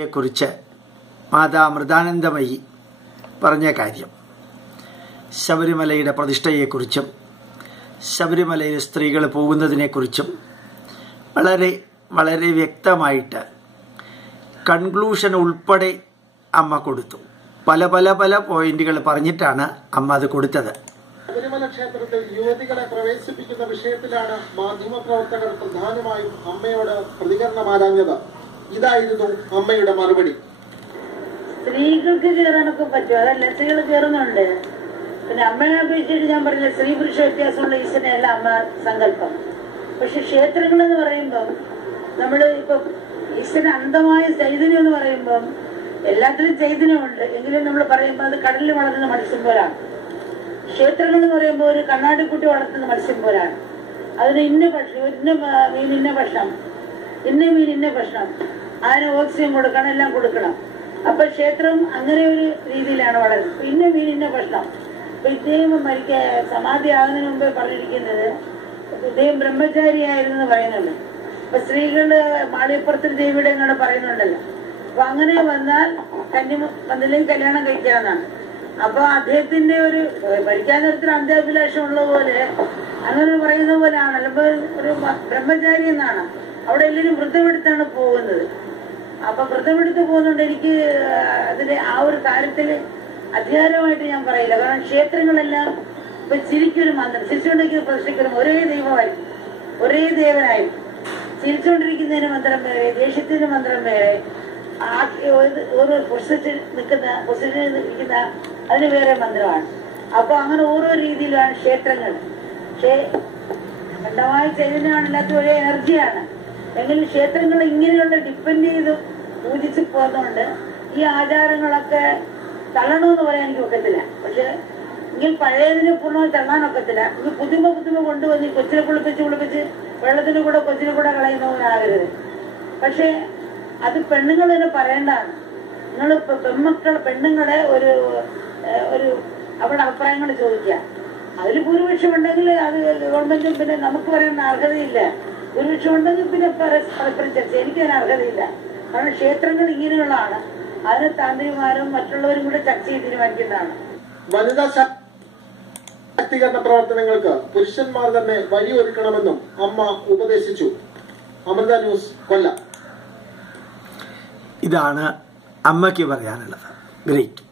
യെക്കുറിച്ച് മാതാ മൃദാനന്ദമയി പറഞ്ഞ കാര്യം. ശബരിമലയുടെ പ്രതിഷ്ഠയെക്കുറിച്ചും ശബരിമലയിൽ സ്ത്രീകൾ പോകുന്നതിനെക്കുറിച്ചും വളരെ വളരെ വ്യക്തമായിട്ട് കൺക്ലൂഷൻ ഉൾപ്പെടെ അമ്മ കൊടുത്തു. പല പല പല പോയിന്റുകൾ പറഞ്ഞിട്ടാണ് അമ്മ അത് കൊടുത്തത്. ശബരിമല ക്ഷേത്രത്തിൽ യുവതികളെ പ്രവേശിപ്പിക്കുന്ന വിഷയത്തിലാണ് മാധ്യമപ്രവർത്തകർ പ്രധാനമായും അമ്മയോട് പ്രതികരണം പ്രതികരണമാരാഞ്ഞത് ഇതായിരുന്നു അമ്മയുടെ മറുപടി. സ്ത്രീകൾക്ക് കയറാനൊക്കെ പറ്റും. അതല്ല സ്ത്രീകൾ കയറുന്നുണ്ട് പിന്നെ അമ്മയെ അപേക്ഷിച്ചിട്ട് ഞാൻ പറഞ്ഞില്ല സ്ത്രീ പുരുഷ വ്യത്യാസമുള്ള ഈശ്വരനല്ല അമ്മ സങ്കല്പം. പക്ഷെ ക്ഷേത്രങ്ങൾ എന്ന് പറയുമ്പം നമ്മൾ ഇപ്പൊ ഈശ്വരൻ അന്ധമായ ചൈതന്യം എന്ന് പറയുമ്പം എല്ലാത്തിലും ചൈതന്യമുണ്ട്. എങ്കിലും നമ്മൾ പറയുമ്പോൾ അത് കടലിൽ വളരുന്ന മത്സ്യം പോലാണ്. ക്ഷേത്രങ്ങൾ എന്ന് പറയുമ്പോൾ ഒരു കണ്ണാടിക്കുട്ടി വളർത്തുന്ന മത്സ്യം പോലാണ്. അതിന് ഇന്ന ഭക്ഷണം ഇന്ന മീൻ ഇന്ന ഭക്ഷണം ഇന്ന ഇന്ന ഭക്ഷണം. അതിന് ഓക്സിജൻ കൊടുക്കണം എല്ലാം കൊടുക്കണം. അപ്പൊ ക്ഷേത്രം അങ്ങനെ ഒരു രീതിയിലാണ് വളരുന്നത്. ഇന്ന ഇന്ന ഭക്ഷണം. അപ്പൊ ഇദ്ദേഹം മരിക്ക സമാധി ആകുന്നതിന് മുമ്പേ പറഞ്ഞിരിക്കുന്നത് ഇദ്ദേഹം ബ്രഹ്മചാരിയായിരുന്നു എന്ന് പറയുന്നുണ്ട് അപ്പൊ സ്ത്രീകൾ മാളിയപ്പുറത്തിൽ ദേവിയുടെ ഇങ്ങനെ പറയുന്നുണ്ടല്ലോ. അപ്പൊ അങ്ങനെ വന്നാൽ കന്നി വന്നില്ലെങ്കിൽ കല്യാണം കഴിക്കാന്നാണ് അപ്പൊ അദ്ദേഹത്തിന്റെ ഒരു പഠിക്കാൻ തരത്തിൽ അന്ത്യാഭിലാഷം ഉള്ള പോലെ അങ്ങനെ പറയുന്ന പോലെയാണല്ലോ. ആണല്ലോ ഒരു ബ്രഹ്മചാരി എന്നാണ്. അവിടെ എല്ലാവരും വ്രതമെടുത്താണ് പോകുന്നത്. അപ്പൊ വ്രതമെടുത്ത് പോകുന്നുണ്ട് എനിക്ക് അതിന്റെ ആ ഒരു കാര്യത്തിൽ അധികാരമായിട്ട് ഞാൻ പറയില്ല. കാരണം ക്ഷേത്രങ്ങളെല്ലാം ഇപ്പൊ ചിരിക്കൊരു മന്ത്രം ചിരിച്ചുകൊണ്ടിരിക്കുന്ന പ്രതിഷ്ഠിക്കലും ഒരേ ദൈവമായിരിക്കും ഒരേ ദേവനായിരിക്കും ചിരിച്ചുകൊണ്ടിരിക്കുന്നതിന് മന്ത്രം വേറെ ദേഷ്യത്തിന് മന്ത്രം വേറെ ഒരു പൊസിഷൻ നിൽക്കുന്ന പൊസിഷനിൽ നിൽക്കുന്ന അതിന് വേറെ മന്ത്രമാണ്. അപ്പൊ അങ്ങനെ ഓരോ രീതിയിലാണ് ക്ഷേത്രങ്ങൾ. പക്ഷേ അഖണ്ഡമായ ചൈതന്യമാണ് ഇല്ലാത്ത ഒരേ എനർജിയാണ്. എങ്കിലും ക്ഷേത്രങ്ങൾ ഇങ്ങനെയുള്ള ഡിപ്പെൻഡ് ചെയ്ത് പൂജിച്ച് പോകുന്നതുകൊണ്ട് ഈ ആചാരങ്ങളൊക്കെ തള്ളണമെന്ന് പറയാൻ എനിക്ക് ഒക്കത്തില്ല. പക്ഷെ എങ്കിൽ പഴയതിനെ പൂർണമായി തള്ളാനൊക്കത്തില്ല ഇത് പുതുമ പുതുമ കൊണ്ടുവന്ന് കൊച്ചിനെ കുളിപ്പിച്ച് കുളിപ്പിച്ച് വെള്ളത്തിന് കൂടെ കൊച്ചിനെ കൂടെ കളയുന്നവനാകരുത്. പക്ഷേ അത് പെണ്ണുങ്ങൾ തന്നെ പറയേണ്ടതാണ്. നിങ്ങൾ പെൺമക്കൾ പെണ്ണുങ്ങളെ ഒരു ഒരു അവരുടെ അഭിപ്രായങ്ങൾ ചോദിക്കുക. അതിൽ ഭൂരിപക്ഷം ഉണ്ടെങ്കിൽ അത് ഗവൺമെന്റും പിന്നെ നമുക്ക് പറയാൻ അർഹതയില്ല. ഉണ്ടെങ്കിൽ പിന്നെ പര- പരസ്പരം ചർച്ച. എനിക്ക് അതിന് അർഹതയില്ല. കാരണം ക്ഷേത്രങ്ങൾ ഇങ്ങനെയുള്ളതാണ്. അതിന് തന്ത്രിമാരും മറ്റുള്ളവരും കൂടെ ചർച്ച ചെയ്ത് തീരുമാനിക്കുന്നതാണ്. വനിതാ ശാക്തീകരണ പ്രവർത്തനങ്ങൾക്ക് പുരുഷന്മാർ തന്നെ വഴിയൊരുക്കണമെന്നും അമ്മ ഉപദേശിച്ചു. അമൃത ന്യൂസ് കൊല്ലം. ഇതാണ് അമ്മയ്ക്ക് പറയാനുള്ളത്. ഗ്രേറ്റ്